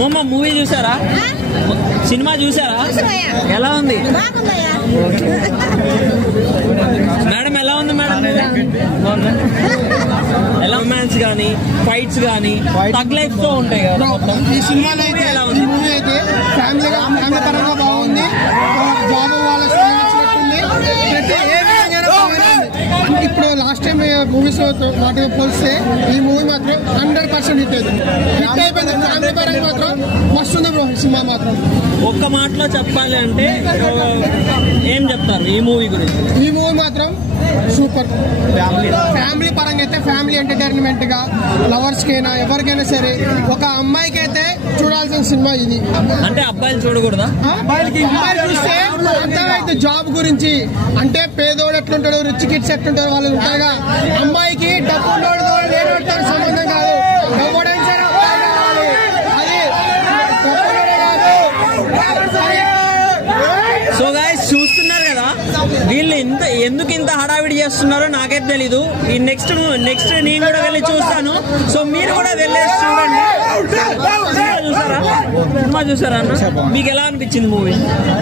అమ్మమ్మ మూవీ చూసారా? సినిమా చూసారా? ఎలా ఉంది మేడం? ఎలా ఉంది మేడం? ఎలా రొమాన్స్ గానీ ఫైట్స్ గానీ తగ్ లైఫ్ తో ఉంటాయి కదా మొత్తం. ఈ సినిమాలో అయితే ఎలా ఉంది? మూవీ అయితే ఫ్యామిలీ పరంగా బాగుంది. జాబ్ వాళ్ళ ఇప్పుడు లాస్ట్ టైం మూవీస్ వాటితో పోలిస్తే ఈ మూవీ మాత్రం 100% హిట్ అవుతుంది. హిట్ అయిపోయింది. ఫ్యామిలీ పరంగా మాత్రం మస్తు ఉంది బ్రో. సినిమా మాత్రం ఒక్క మాటలో చెప్పాలి అంటే ఏం చెప్తారు ఈ మూవీ గురించి? ఈ మూవీ మాత్రం సూపర్. ఫ్యామిలీ పరంగా అయితే ఫ్యామిలీ ఎంటర్టైన్మెంట్ గా లవర్స్ కైనా ఎవరికైనా సరే ఒక అమ్మాయికి అయితే చూడాల్సిన సినిమా ఇది. అంటే అబ్బాయిలు చూడకూడదా? అబ్బాయిలకి చూస్తే అర్థమైతే జాబ్ గురించి, అంటే పేదోడు ఎట్లుంటాడు, రిచ్ కిడ్స్ ఎట్లుంటారు వాళ్ళు ఉంటారుగా. అమ్మాయికి డబ్బు లేనోడితో సంబంధం కాదు. ఎవడైనా సరే సో గైస్ చూస్తున్నారు కదా వీళ్ళు ఎందుకు ఇంత హడావిడి చేస్తున్నారో నాకైతే తెలీదు. ఈ నెక్స్ట్ నేను కూడా వెళ్ళి చూస్తాను. సో మీరు కూడా వెళ్ళేసి చూడండి. సినిమా చూసారా అన్న? మీకు ఎలా అనిపించింది మూవీ?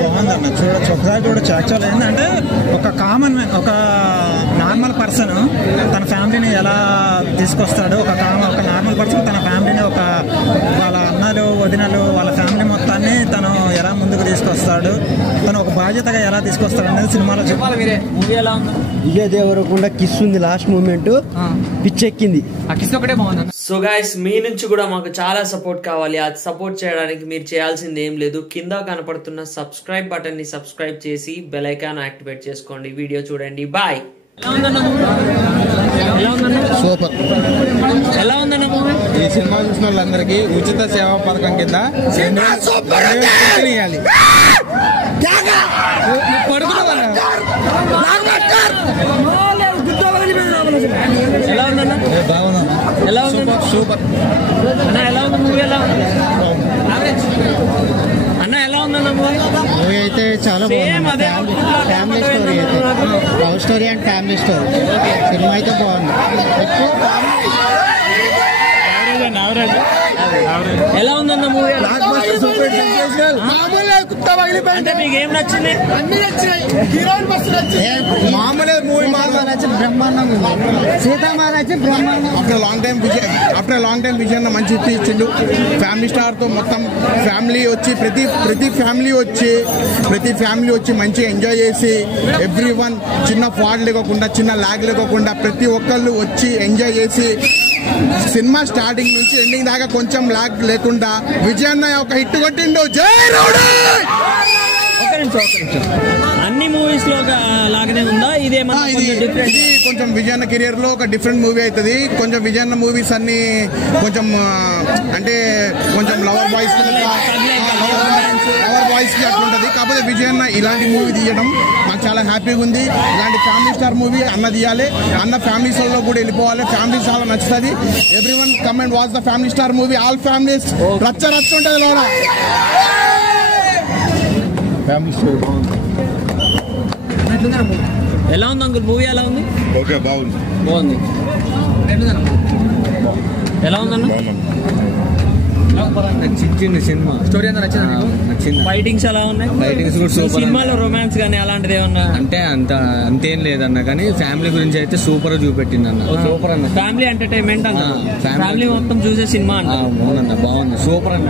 బాగుందన్న, చూడొచ్చు, ఒకసారి చూడొచ్చు. యాక్చువల్ ఏంటంటే ఒక నార్మల్ పర్సన్ తన ఫ్యామిలీని ఎలా తీసుకొస్తాడు, ఒక నార్మల్ పర్సన్ తన ఫ్యామిలీని వాళ్ళ అన్నలు వదినలు వాళ్ళ ఫ్యామిలీ మొత్తాన్ని తను ఎలా ముందుకు తీసుకొస్తాడు, తను ఒక బాధ్యతగా ఎలా తీసుకొస్తాడు అనేది సినిమాలో చెప్పాలి. మూవీ ఎలా ఉంది? విజయ్ దేవరకొండ కిస్ ఉంది లాస్ట్ మూమెంట్, పిచ్చెక్కింది. ఆ కిస్ ఒకటే బాగుంది. సో గైస్ మీ నుంచి కూడా మాకు చాలా సపోర్ట్ కావాలి. అది సపోర్ట్ చేయడానికి మీరు చేయాల్సింది ఏం లేదు, కింద కనపడుతున్న సబ్స్క్రైబ్ బటన్ ని సబ్స్క్రైబ్ చేసి బెల్ ఐకాన్ యాక్టివేట్ చేసుకోండి. వీడియో చూడండి. బాయ్. సూపర్. ఎలా ఉందన్న మూవీ? ఈ సినిమా చూసిన వాళ్ళందరికీ ఉచిత సేవా పథకం కింద ఇవ్వాలి. ఎలా ఉందన్న? ఎలా ఉంది? సూపర్ అన్న ఎలా ఉంది మూవీ? ఎలా ఉంది అన్న? ఎలా ఉందన్న మూవీ? మూవీ అయితే చాలా బాగుంది. ఫ్యామిలీ స్టోరీ అయితే, love story and family story. Cinema అయితే బాగుంది. ఎలా ఉందన్న మూవీ? అంటే మీకు ఏం నచ్చింది? మామూలు మూవీ బ్రహ్మాండం. సీతామహారాజు బ్రహ్మాండం. ఆఫ్టర్ లాంగ్ టైం విజయ్ అన్న మంచి హిట్ ఇచ్చిండు. ఫ్యామిలీ స్టార్ తో మొత్తం ఫ్యామిలీ వచ్చి ప్రతి ఫ్యామిలీ వచ్చి మంచిగా ఎంజాయ్ చేసి ఎవ్రీ వన్ చిన్న ఫాల్ట్ లేకోకుండా చిన్న లాగ్ లేకోకుండా ప్రతి ఒక్కళ్ళు వచ్చి ఎంజాయ్ చేసి సినిమా స్టార్టింగ్ నుంచి ఎండింగ్ దాకా కొంచెం లాగ్ లేకుండా విజయ్ అన్న ఒక హిట్ కొట్టిండు. జై రౌడీ. ఒక నిమిషం. అన్ని మూవీస్ లో లాగానే ఉందా? ఇదేమన్నా డిఫరెంట్? కొంచెం విజయ్ అన్న కెరియర్ లో ఒక డిఫరెంట్ మూవీ అవుతుంది. కొంచెం విజయ్ అన్న మూవీస్ అన్ని కొంచెం అంటే కొంచెం లవర్ బాయ్స్ కి అట్లుంటది. కాకపోతే విజయ్ అన్న ఇలాంటి మూవీ తీయడం మాకు చాలా హ్యాపీగా ఉంది. ఇలాంటి ఫ్యామిలీ స్టార్ మూవీ అన్న తీయాలి. అన్న ఫ్యామిలీస్ లో కూడా వెళ్ళిపోవాలి. ఫ్యామిలీ చాలా నచ్చుతుంది. Everyone come and watch the family star movie. All families రచ్చ ఉంటది లోన. ఫ్యామిలీ స్టోరీ బాగుంది. ఎలా ఉంది అంకుల్ మూవీ? ఎలా ఉంది? ఓకే, బాగుంది. ఎలా ఉందన్న? నచ్చింది సినిమా. స్టోరీ అంతా నచ్చింది. ఫైటింగ్స్ ఎలా ఉన్నాయి? ఫైటింగ్స్ కూడా సూపర్. సినిమాలో రొమాన్స్ గానీ అలాంటిది ఏమన్నా? అంటే అంతేం లేదన్న, కానీ ఫ్యామిలీ గురించి అయితే సూపర్ గా చూపెట్టింది అన్న. సూపర్ అన్న. ఫ్యామిలీ ఎంటర్టైన్మెంట్ అన్న. ఫ్యామిలీ మొత్తం చూసే సినిమా అన్న. అవునన్న, బాగుంది. సూపర్ అన్న.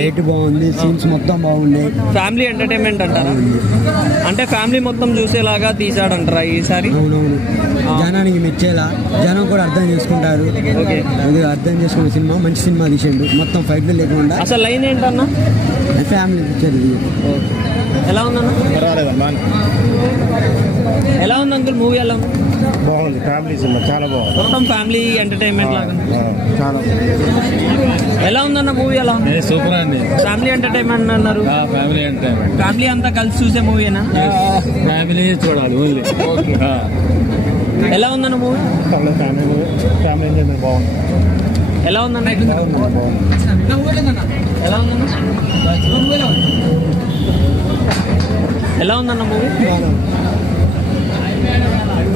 రేట్ బాగుంది. సీన్స్ మొత్తం బాగుంది. ఫ్యామిలీ ఎంటర్టైన్మెంట్ అంటారా? అంటే ఫ్యామిలీ మొత్తం చూసేలాగా తీసాడంటారా ఈసారి? అవునవును. జనానికి మెచ్చేలా, జనం కూడా అర్థం చేసుకుంటారు. అర్థం చేసుకున్న సినిమా, మంచి సినిమా తీసిండు. మొత్తం ఫైట్లు లేకుండా. అసలు లైన్ ఏంటన్నా? Family picture. ఎలా ఉందన్న? ఎలా ఉంది అంకుల్ మూవీ? ఎలా ఉంది? బాగుంది. ఫ్యామిలీ సినిమా చాలా బాగుంది. మొత్తం ఫ్యామిలీ ఎంటర్టైన్మెంట్ లాగా. చాలా ఎలా ఉందన్న మూవీ? ఎలా ఉంది? సూపర్ అండి. ఫ్యామిలీ ఎంటర్టైన్మెంట్ అన్నారు. ఫ్యామిలీ అంతా కలిసి చూసే మూవీనా? ఫ్యామిలీ చూడాలి ఓన్లీ. ఎలా ఉందన్న మూవీ? ఫ్యామిలీ ఎంటర్టైన్మెంట్ బాగుంది. ఎలా ఉందన్న? ఎలా ఉందన్న? ఎలా ఉందన్న మూవీ?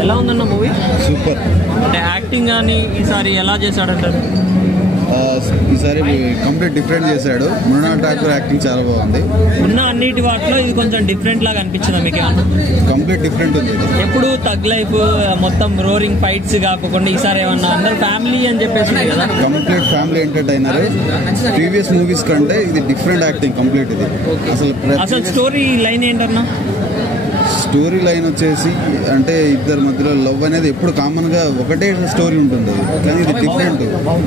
ఎలా ఉందన్న మూవీ? సూపర్. అంటే యాక్టింగ్ కానీ ఈసారి ఎలా చేశాడంటారు? ఈసారి కంప్లీట్ డిఫరెంట్ చేశాడు. మృణాల్ ఠాకూర్ యాక్టింగ్ చాలా బాగుంది. ఉన్న అన్నిటి వాటిలో ఇది కొంచెం డిఫరెంట్ లాగా అనిపించింది మీకు? కంప్లీట్ డిఫరెంట్ ఉంది. ఎప్పుడు తగ్ లైఫ్ మొత్తం రోరింగ్ ఫైట్స్ కాకుండా ఈసారి ఏమన్నా అందరు ఫ్యామిలీ అని చెప్పేసి కదా, complete family entertainer. Previous movies కంటే ఇది డిఫరెంట్ యాక్టింగ్ కంప్లీట్. ఇది అసలు స్టోరీ లైన్ ఏంటన్నా? స్టోరీ లైన్ వచ్చేసి అంటే ఇద్దరి మధ్యలో లవ్ అనేది ఎప్పుడు కామన్ గా ఒకటే స్టోరీ ఉంటుంది, కానీ ఇది డిఫరెంట్.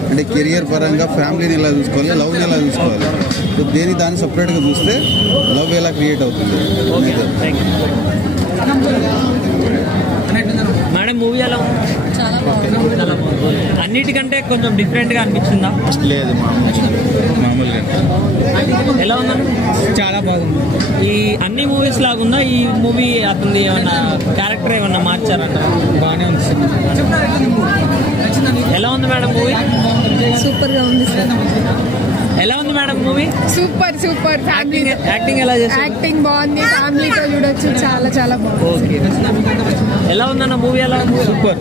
అంటే కెరియర్ పరంగా ఫ్యామిలీని ఎలా చూసుకోవాలి, లవ్ని ఎలా చూసుకోవాలి, దేని దాన్ని సపరేట్ గా చూస్తే లవ్ ఎలా క్రియేట్ అవుతుంది. మేడం మూవీ ఎలా అన్నిటికంటే కొంచెం డిఫరెంట్ గా అనిపించిందా? లేదు, మామూలుగా. ఎలా ఉందన్న? చాలా బాగుంది. ఈ అన్ని మూవీస్ లాగా ఉందా ఈ మూవీ? అతని ఏమన్నా క్యారెక్టర్ ఏమన్నా మార్చారంట? బాగానే ఉంది. ఎలా ఉంది మేడం మూవీ? సూపర్ గా ఉంది సార్. ఎలా ఉంది madam movie? Super super. Acting ఎలా చేశారు? యాక్టింగ్ బాగుంది, ఫ్యామిలీతో చూడొచ్చు. చాలా చాలా బాగుంది. ఓకే. ఎలా ఉందన్న మూవీ? ఎలా ఉంది? సూపర్.